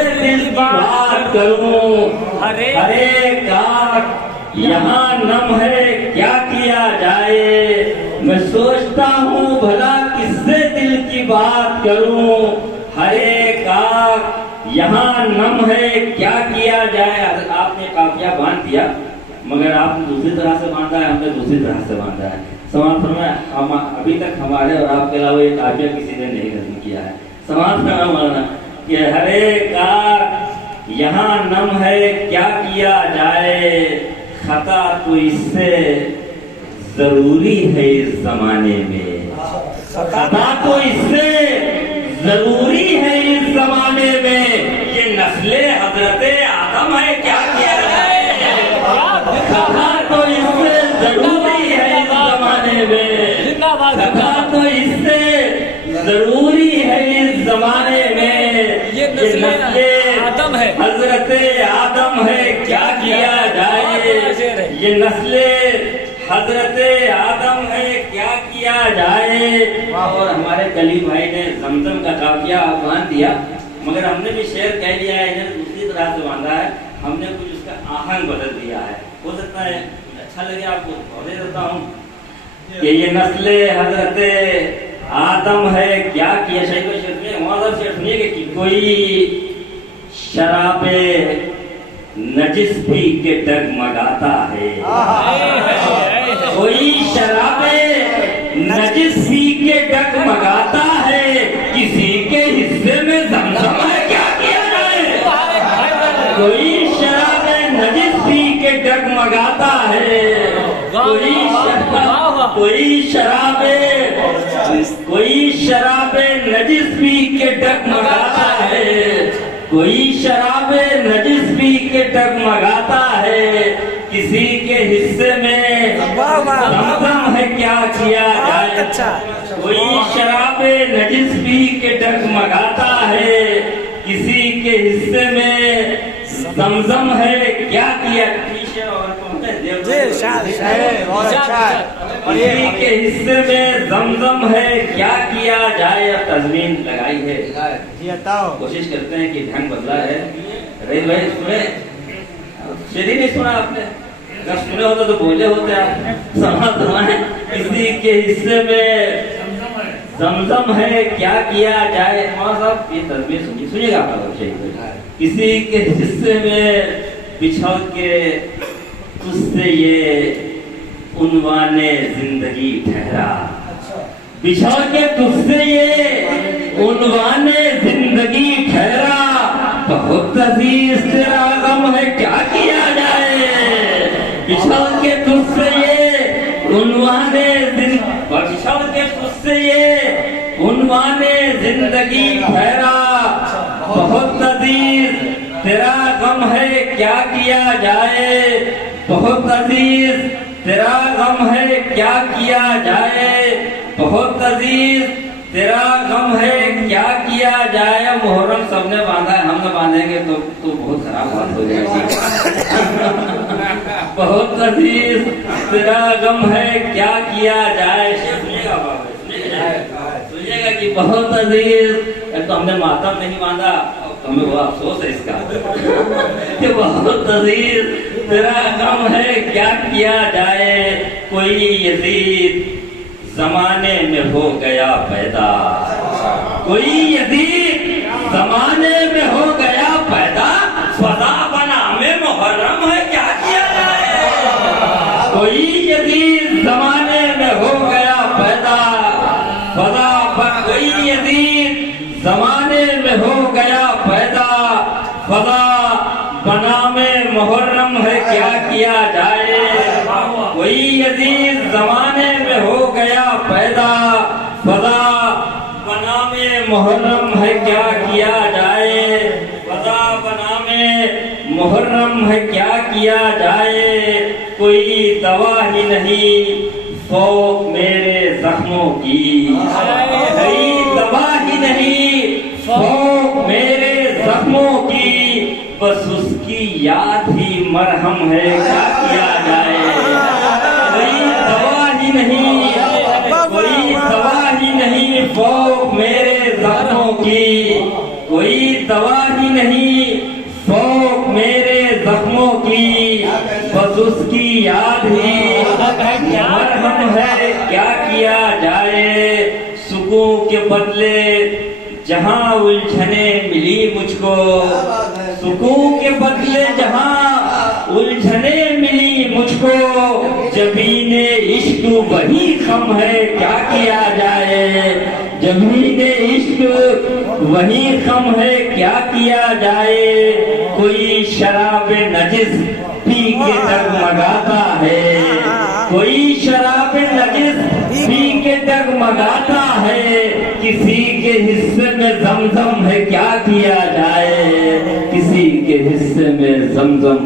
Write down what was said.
किससे दिल की बात करूं, हरे काक यहाँ नम है क्या किया जाए। मैं सोचता हूँ भला किससे दिल की बात करूं, हरे काक यहाँ नम है क्या किया जाए। आपने काफिया बांध दिया मगर आपने दूसरी तरह से बांधा है, हमने दूसरी तरह से बांधा है। समाज में हम अभी तक हमारे और आपके अलावा ये काफिया किसी ने नहीं नज़म किया है। समाज में माना कि हरे काक यहाँ नम है क्या किया जाए, खता तो इससे जरूरी है इस जमाने में, खता तो इससे जरूरी है इस जमाने में। ये नस्ले हजरते आदम है क्या किया जाए, खता तो इससे जरूरी है इस जमाने में, खता तो इससे जरूरी है इस जमाने में। ये नस्ले आदम है हजरते आदम है क्या किया जाए, ये नस्ले हजरते आदम है क्या किया जाए। और हमारे कलीम भाई ने जमजम का काफिया बांध दिया मगर हमने भी शेर कह लिया है, इन्हें दूसरी तरह से बांधा है, हमने कुछ उसका आहंग बदल दिया है। हो सकता है अच्छा लगे आपको, बता देता हूँ कि ये नस्ले हजरते आदम है क्या किया। शेर सुनिए कि कोई शराबे नजिस पी के डगमगाता है, कोई शराबे नजिस पी के डगमगाता है, किसी के हिस्से में जमजम है क्या किया जाए। कोई शराबे नजिस पी के डगमगाता है, कोई शराबे नजिस पी के डगमगाता है, कोई शराबे नजिस पी के डगमगाता है, किसी के हिस्से में जमजम है क्या किया जाए। कोई शराबे नजिस पी के डगमगाता है, किसी के हिस्से में जमजम है क्या किया। किसी के हिस्से में जमजम है क्या किया जाए। तजमीन लगाई है, कोशिश करते हैं कि ढंग बदला है। रही भाई सुने, यदि नहीं सुना आपने, अगर सुने होते तो बोले होते आप। समझ है किसी के हिस्से में जमजम है क्या किया जाए। हाँ साहब ये तजमीन सुनिए, सुनिएगा आपका। किसी के हिस्से में बिछड़ के तुझसे ये उन्वाने जिंदगी ठहरा, बिछड़ के तुझसे ये उन्वाने जिंदगी ठहरा, बहुत अजीज तेरा गम है क्या किया जाए। बिछड़ के तुझसे ये उन्वाने बिछड़ के तुझसे ये उन्वाने जिंदगी ठहरा, बहुत अजीज तेरा गम है क्या किया जाए। बहुत अजीज तेरा गम है क्या किया जाए, बहुत अजीज तेरा गम है क्या किया जाए। मुहर्रम सबने बांधा है, हम न बांधेंगे तो बहुत खराब बात हो जाएगी। बहुत अजीज तेरा गम है क्या किया जाए। सुनिएगा बाबा, सुनिएगा कि बहुत अजीज, तो हमने मातम नहीं बांधा, हमें बहुत अफसोस है इसका कि बहुत अजीज तेरा गम है क्या किया जाए। कोई यजीद जमाने में हो गया पैदा, कोई यजीद जमाने में हो गया पैदा, सदा बना में मुहर्रम है क्या किया जाए। कोई यजीद जमाने में हो गया पैदा, सदा कोई यजीद जमाने में हो गया पैदा, सदा बना में मुहर्रम है क्या किया जाए। कोई यजीद जमाने में हो गया पैदा, सदा बना में मुहर्रम है क्या किया जाए। सदा बना में मुहर्रम है क्या किया जाए। कोई दवा ही नहीं शौक मेरे जख्मों की, कोई दवा ही नहीं शौक मेरे जख्मों की, बस उसकी याद ही मरहम है क्या किया जाए। कोई दवा ही नहीं, कोई दवा ही नहीं शौक मेरे जख्मों की, कोई दवा ही नहीं शौक मेरे जख्मों की, बस उसकी याद ही मरहम है, क्या किया जाए। सुकून के बदले जहां उलझने मिली मुझको, सुकून के बदले जहां उलझने मिली मुझको, जबीने इश्क वही खम है, क्या किया जाए। जबीने इश्क वही खम है, क्या किया जाए। कोई शराब नजिस पी के डगमगाता है, कोई शराब नजिस पी के डगमगाता है। किसी के हिस्से में जमजम है, क्या किया जाए। किसी के हिस्से में जमजम